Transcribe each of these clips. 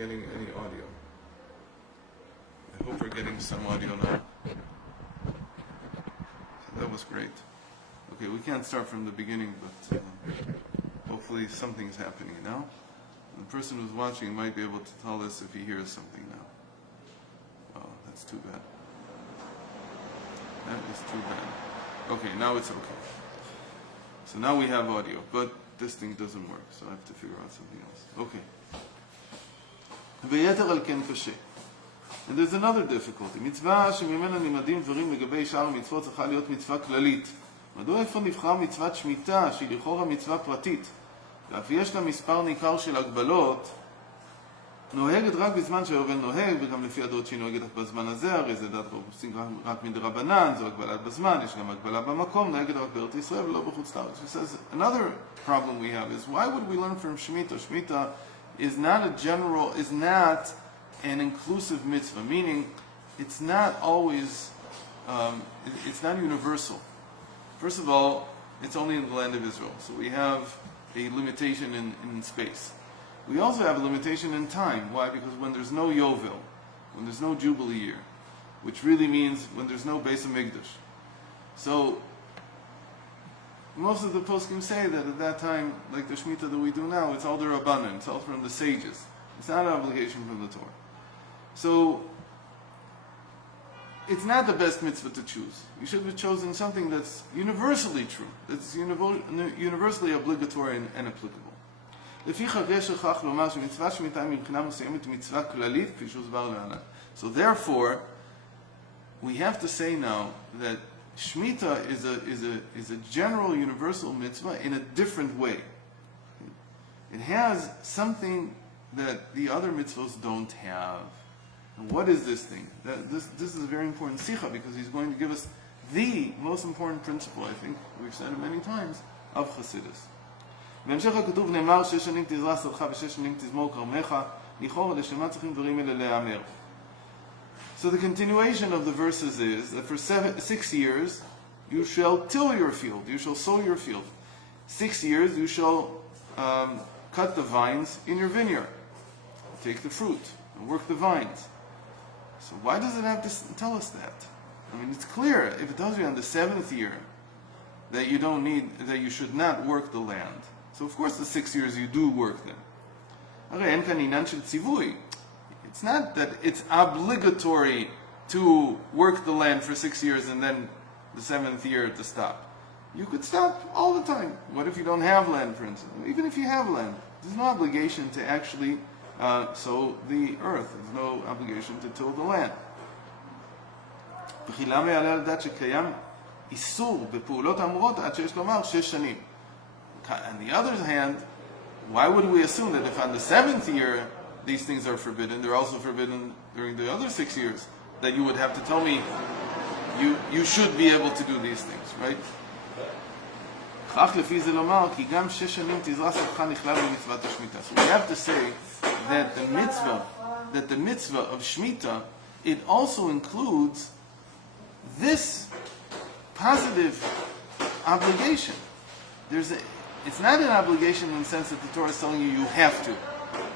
getting any audio. I hope we're getting some audio now. So that was great. Okay, we can't start from the beginning, but hopefully something's happening now. The person who's watching might be able to tell us if he hears something now. Oh, that's too bad. That is too bad. Okay, now it's okay. So now we have audio, but this thing doesn't work, so I have to figure out something else. Okay. ויתר על כן קשה. And there's another difficulty. מצווה שממנה נלמדים דברים לגבי שאר המצוות צריכה להיות מצווה כללית. מדוע איפה נבחר מצוות שמיטה, שהיא לכאורה מצווה פרטית, ואף יש לה מספר ניכר של הגבלות, נוהגת רק בזמן שהיובל נוהג, וגם לפי הדעות שהיא נוהגת רק בזמן הזה, הרי זה דעת עושים רק מדרבנן, זו הגבלת בזמן, יש גם הגבלה במקום, נוהגת רק בארץ ישראל ולא בחוץ לארץ. She says, another problem we have is, why would we learn from Shemitah? Shemitah is not a general, is not an inclusive mitzvah, meaning it's not always, it's not universal. First of all, it's only in the land of Israel, so we have a limitation in space. We also have a limitation in time. Why? Because when there's no Yovel, when there's no Jubilee year, which really means when there's no Beis HaMikdash. So, most of the poskim say that at that time, like the Shemitah that we do now, it's all the Rabbanan, it's all from the sages. It's not an obligation from the Torah. So, it's not the best mitzvah to choose. You should have chosen something that's universally true, that's universally obligatory and applicable. לפיכך יש לכך לומר שמצווה שמיטה מבחינה מסוימת מצווה כללית כפי שהוסבר להלן. So therefore, we have to say now that Shemitah is a general universal mitzvah in a different way. It has something that the other mitzvahs don't have. And what is this thing? This is a very important sicha, because he's going to give us the most important principle, I think we've said it many times, of Chassidus. בהמשך הכתוב נאמר 6 שנים תזרע שדך ו6 שנים תזמור כרמך, לכאורה לשמה צריכים דברים אלה להיאמר. So the continuation of the verses is that for 6 years you shall till your field, you shall sow your field. 6 years you shall cut the vines in your vineyard, take the fruit and work the vines. So why does it have to tell us that? I mean, it's clear if it tells you on the 7th year that you don't need, that you should not work the land. So of course the 6 years you do work them. הרי אין כאן עניין של ציווי. It's not that it's obligatory to work the land for 6 years and then the 7th year to stop. You could stop all the time. What if you don't have land, for instance? Even if you have land, there's no obligation to actually sow the earth. There's no obligation to till the land. וכי למה יעלה על דעת שקיים איסור בפעולות האמורות עד שיש לומר 6 שנים? On the other hand, why would we assume that if on the 7th year these things are forbidden, they're also forbidden during the other 6 years, that you would have to tell me you should be able to do these things, right? כך לפי זה לומר, כי גם 6 שנים תזרע שדך נכלל במצוות השמיטה. So we have to say that the mitzvah of Shemitah, it also includes this positive obligation. It's not an obligation in the sense that the Torah is telling you have to,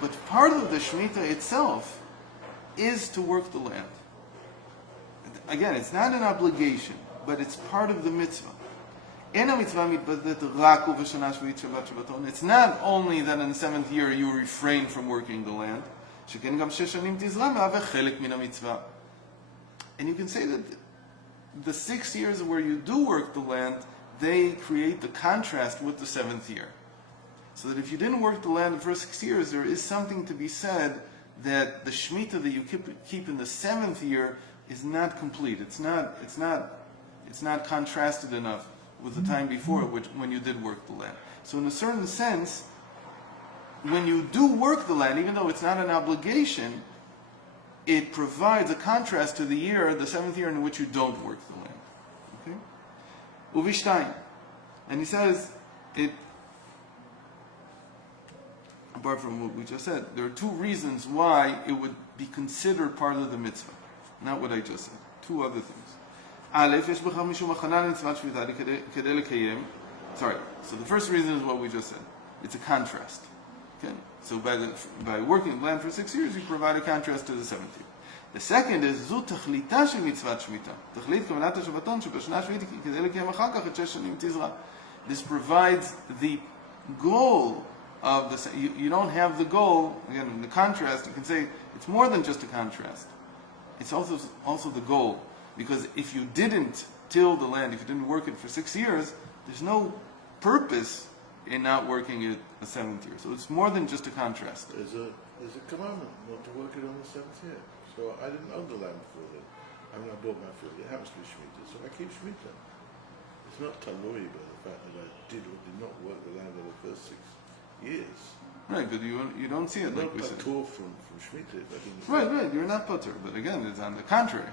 but part of the Shemitah itself is to work the land. Again, it's not an obligation, but it's part of the mitzvah. It's not only that in the 7th year you refrain from working the land, and you can say that the 6 years where you do work the land, they create the contrast with the 7th year. So that if you didn't work the land the first 6 years, there is something to be said that the Shemitah that you keep in the 7th year is not complete. It's not contrasted enough with the time before when you did work the land. So in a certain sense, when you do work the land, even though it's not an obligation, it provides a contrast to the 7th year in which you don't work the land. Okay? Uvishtaim. And he says, apart from what we just said, there are 2 reasons why it would be considered part of the mitzvah. Not what I just said. 2 other things. Sorry. So the first reason is what we just said. It's a contrast. Okay? So by working the land for 6 years, you provide a contrast to the 7th year. The second is זו תכליתה של מצוות שמיטה. תכלית כוונת השבתון שבשנה השביעית כדי לקיים אחר כך את 6 שנים תזרע. This provides the goal of the. You don't have the goal. Again, in the contrast, you can say it's more than just a contrast. It's also the goal, because if you didn't till the land, if you didn't work it for 6 years, there's no purpose in not working it a 7th year. So it's more than just a contrast. There's a commandment not to work it on the 7th year. So I didn't own the land before then. I mean, I bought my field. It happens to be Shemitah, so I keep Shemitah. It's not talui by the fact that I did or did not work the land over the first 6 years. Right, but you don't see it I'm like we said. not patur from Shemitah. Right, you're not patur. But again, it's on the contrary.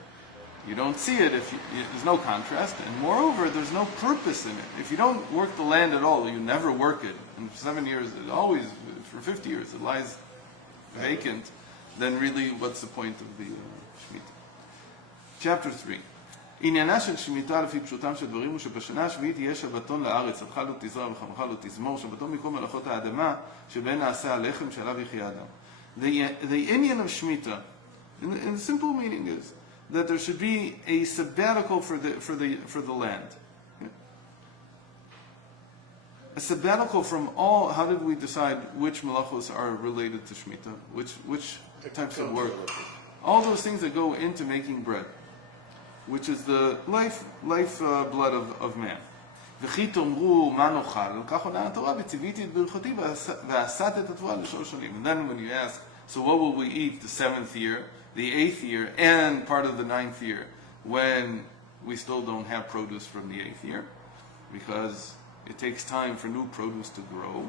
You don't see it if there's no contrast, and moreover, there's no purpose in it. If you don't work the land at all, you never work it, and for 7 years, it always, for 50 years, it lies vacant, then really, what's the point of the Shemitah? Chapter 3. עניינה של שמיטה לפי פשוטם של דברים הוא שבשנה השביעית יהיה שבתון לארץ, עבדך לא תזרע וחמך לא תזמור, שבתון מכל מלאכות האדמה, שבהן נעשה הלחם שעליו יחיה אדם. The Indian of Shemitah, in the simple meaning is that there should be a sabbatical for the land. A sabbatical from all. How did we decide which malachos are related to Shemitah? Which types of work? All those things that go into making bread, which is the life blood of man. וכי תאמרו מה נאכל, כך עונה התורה, וציוויתי את ברכתי ועשת את התבואה לשלוש שנים. And then when you ask, so what will we eat the 7th year, the 8th year, and part of the 9th year, when we still don't have produce from the 8th year, because it takes time for new produce to grow.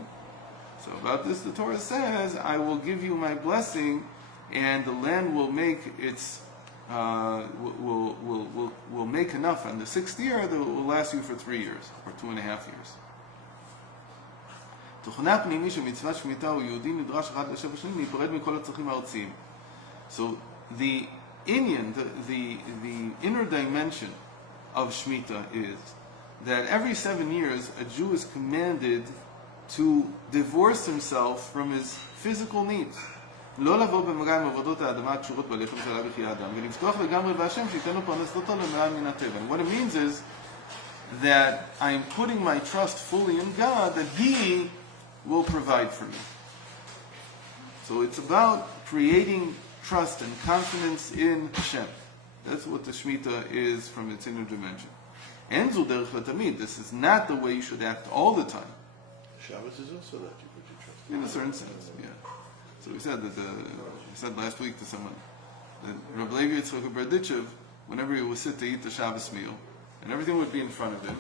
So about this, the Torah says, I will give you my blessing, and the land will make its will make enough on the 6th year that will last you for 3 years or 2.5 years. תוכנה פנימי של מצוות שמיטה הוא יהודי נדרש אחת ל7 שנים להיפרד מכל הצרכים הארציים. So the Indian, the inner dimension of Shemitah is that every 7 years a Jew is commanded to divorce himself from his physical needs. לא לבוא במגע עם עבודות האדמה הקשורות בלחם שעליו יחיה אדם, ולפתוח לגמרי בהשם שייתן לו פרנסתו למען מן הטבע. And what it means is that I am putting my trust fully in God that He will provide for me. So it's about creating trust and confidence in Hashem. That's what the Shemitah is from its inner dimension. And zu derech letamid. This is not the way you should act all the time. Shabbos is also that you put your trust in a certain sense, yeah. So we said that we said last week to someone that Rabbi Levi Yitzchak of Berditchev, whenever he would sit to eat the Shabbos meal, and everything would be in front of him,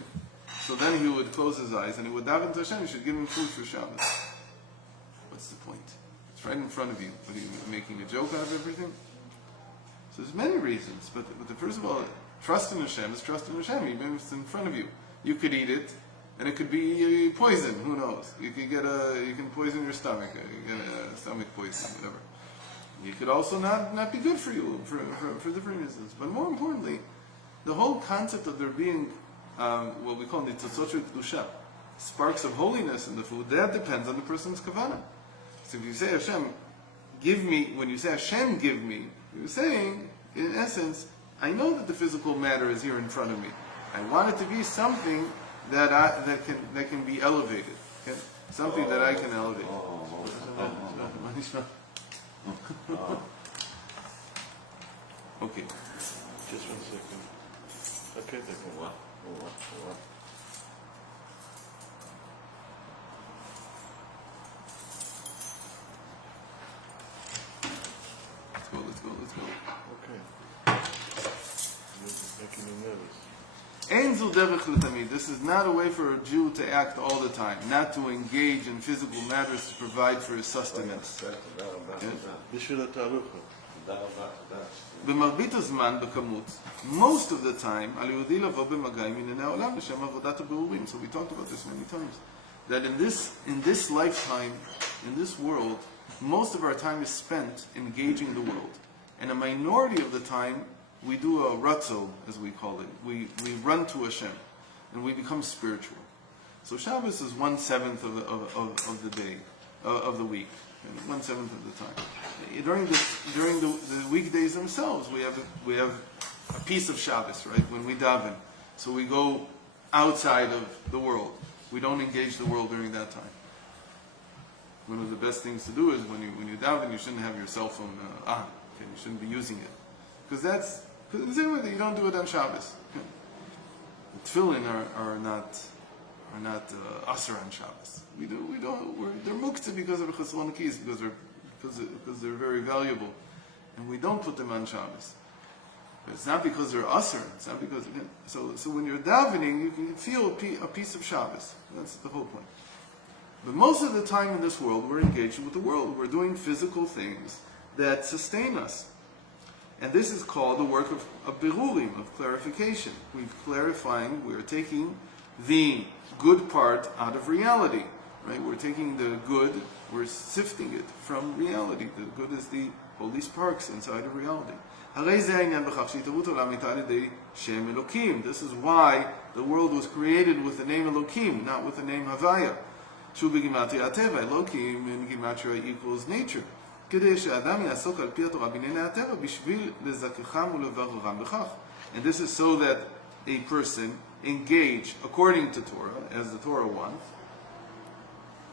so then he would close his eyes and he would daven to Hashem. He should give him food for Shabbos. What's the point? It's right in front of you. What are you making a joke out of everything? So there's many reasons, but first of all, trust in Hashem is trust in Hashem. Even if it's in front of you, you could eat it. And it could be poison, who knows? You can poison your stomach, you get a stomach poison, whatever. It could also not be good for you, for different reasons. But more importantly, the whole concept of there being what we call nitzotzot kedusha, sparks of holiness in the food, that depends on the person's kavanah. So if you say Hashem, give me, when you say Hashem, give me, you're saying, in essence, I know that the physical matter is here in front of me. I want it to be something that can be elevated, okay? Something that I can elevate. Okay. Just 1 second. Okay, thank you. Let's go. Okay. You're making me nervous. This is not a way for a Jew to act all the time, not to engage in physical matters to provide for his sustenance. במרבית הזמן, בכמות, most of the time, על יהודי לבוא במגע עם ענייני העולם לשם עבודת הבירורים. So we talked about this many times. That in this lifetime, in this world, most of our time is spent engaging the world. And a minority of the time, we do a ratzel, as we call it. We run to Hashem, and we become spiritual. So Shabbos is 1/7 of the day. of the week, 1/7 of the time. During the weekdays themselves, we have a piece of Shabbos, right? When we daven, so we go outside of the world. We don't engage the world during that time. One of the best things to do is when you daven, you shouldn't have your cell phone on. Okay, you shouldn't be using it, because the same way that you don't do it on Shabbos. Okay. Tefillin are not asr on Shabbos. They're muktzah because of chesron keys, because they're very valuable, and we don't put them on Shabbos. But it's not because they're asr. It's not because so when you're davening, you can feel a piece of Shabbos. That's the whole point. But most of the time in this world, we're engaging with the world. We're doing physical things that sustain us. And this is called the work of berurim, of clarification. We're taking the good part out of reality. Right? We're taking the good, we're sifting it from reality. The good is the holy sparks inside of reality. This is why the world was created with the name Elokim, not with the name Havaya. Shu b'gimatria ateva, Elokim in Gimatria equals nature. And this is so that a person engage according to Torah, as the Torah wants,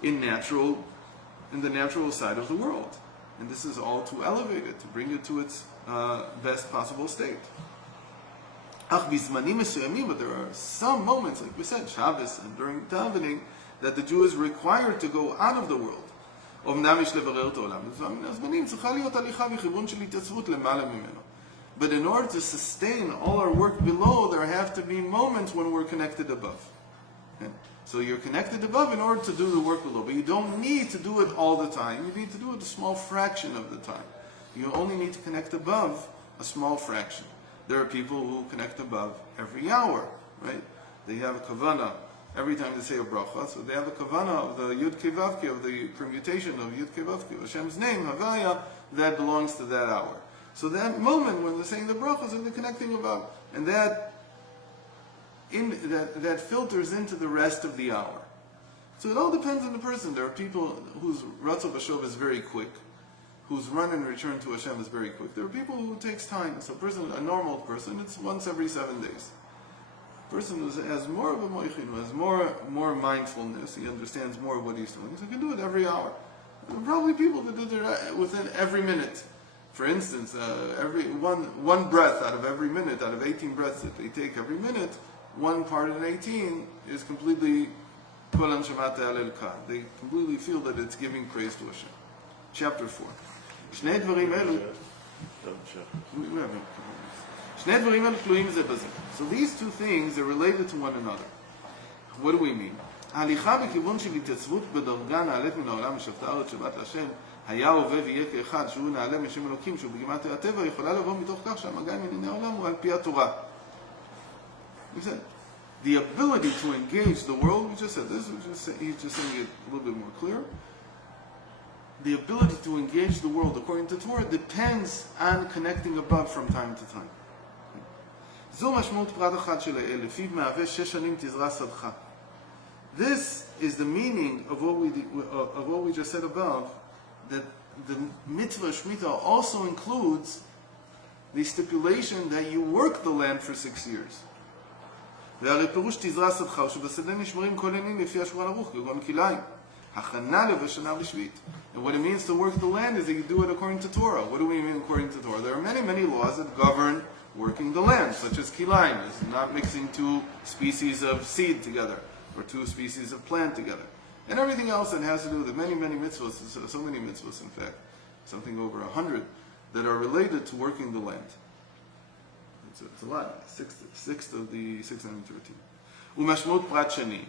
in the natural side of the world. And this is all to elevate it, to bring it to its best possible state. But there are some moments, like we said, Shabbos and during davening, that the Jew is required to go out of the world. But in order to sustain all our work below, there have to be moments when we're connected above. Okay? So you're connected above in order to do the work below. But you don't need to do it all the time. You need to do it a small fraction of the time. You only need to connect above a small fraction. There are people who connect above every hour, right? They have a kavanah every time they say a bracha, so they have a kavanah of the Yud Kei Vav Kei, of the permutation of Yud Kei Vav Kei, Hashem's name, Havaya, that belongs to that hour. So that moment when they're saying the brachas and they're connecting above, and that filters into the rest of the hour. So it all depends on the person. There are people whose Ratzah B'Shov is very quick, whose run and return to Hashem is very quick. There are people who it takes time. So a normal person, it's once every 7 days. Person who has more of a moichin, who has more mindfulness, he understands more of what he's doing, so he can do it every hour. There are probably people that do it within every minute. For instance, every one breath out of every minute, out of 18 breaths that they take every minute, one part in 18 is completely kolam shemata alel ka. They completely feel that it's giving praise to Hashem. Chapter 4. Shnei dvarim elu. So these two things are related to one another. What do we mean? ההליכה בכיוון של התייצבות בדרגה נעלית מן העולם ושבתה הארץ שבת להשם היה הווה ויהיה כאחד שהוא נעלה משם אלוקים שהוא בגימטריה הטבע יכולה לבוא מתוך כך שהמגע עם ענייני העולם הוא על פי התורה. He said, the ability to engage the world, we just said this, he's just saying it a little bit more clear. The ability to engage the world according to Torah depends on connecting above from time to time. זו משמעות פרט אחד של האל, לפיו מהווה 6 שנים תזרע שדך. This is the meaning of what we just said above, that the mitzvah Shemitah also includes the stipulation that you work the land for 6 years. והרי פירוש תזרע שדך הוא שבשדה נשמרים כל עניינים לפי השולחן ערוך, כגון כלאיים. הכנה לבשנה לשביעית. And what it means to work the land is that you do it according to Torah. What do we mean according to Torah? There are many, many laws that govern working the land, such as kilayim, is not mixing 2 species of seed together, or 2 species of plant together. And everything else that has to do with many, many mitzvahs, so many mitzvahs in fact, something over 100, that are related to working the land. It's a lot, sixth of the 613. Umashmot prat shani.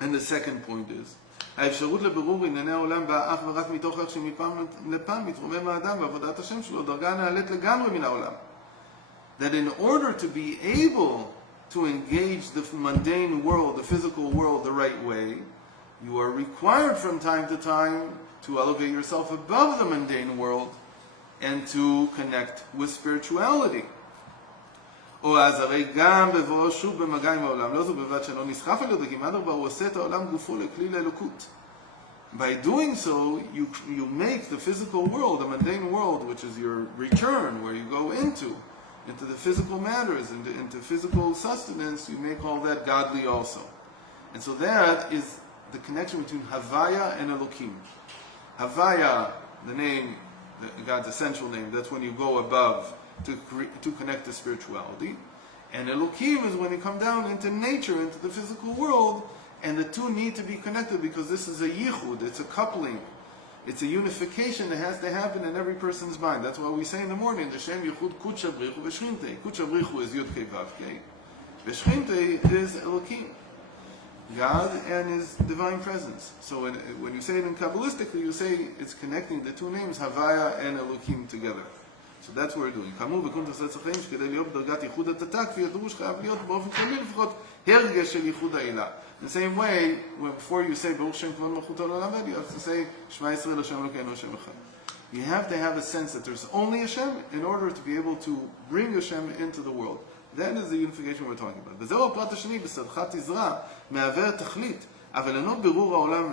And the second point is, האפשרות לבירור ענייני העולם באה אך ורק מתוך איך שמפעם לפעם מתרומם האדם בעבודת השם שלו דרגה נעלית לגמרי מן העולם. That in order to be able to engage the mundane world, the physical world, the right way, you are required from time to time to elevate yourself above the mundane world and to connect with spirituality. או אז הרי גם בבואו שוב במגע עם העולם, לא זו בלבד שלא נסחף על ידי, כי אדרבה הוא עושה את העולם גופו לכלי לאלוקות. by doing so, you make the physical world, the mundane world, which is your return, where you go into the physical matters, into physical sustenance, you make all that godly also. And so that is the connection between Havaya and Elokim. Havaya, the name, God's essential name, that's when you go above to connect to spirituality. And Elokim is when you come down into nature, into the physical world, and the two need to be connected because this is a yichud, it's a coupling, it's a unification that has to happen in every person's mind. That's why we say in the morning, the Shem Yichud Kudsha Brichu V'Shchintei. Kudsha Brichu is Yud Kei Vav Kei. V'Shchintei is Elokim, God and His divine presence. So when you say it in Kabbalistically, you say it's connecting the two names, Havaya and Elokim, together. So that's what we're doing. כאמור, בקום תעשה צחיים שכדי להיות בדרגת ייחוד התתא, כפי הדרוש חייב להיות באופן כללי לפחות הרגש של ייחוד העילה. In the same way, before you say ברוך שם כבוד מלכותו לעולם ועד, you have to say שמע ישראל השם אלוקינו השם אחד. You have to have a sense that there's only Hashem in order to be able to bring Hashem into the world. That is the unification we're talking about. וזהו הפרט השני, בסדך תזרע, מעבר תכלית, אבל אינו בירור העולם.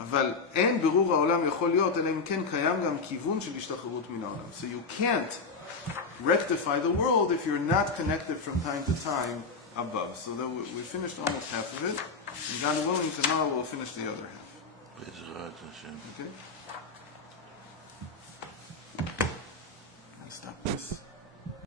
אבל אין בירור העולם יכול להיות, אלא אם כן קיים גם כיוון של השתחררות מן העולם. So you can't rectify the world if you're not connected from time to time above. So that we finished almost half of it. And God willing, tomorrow we'll finish the other half. Okay? Stop this.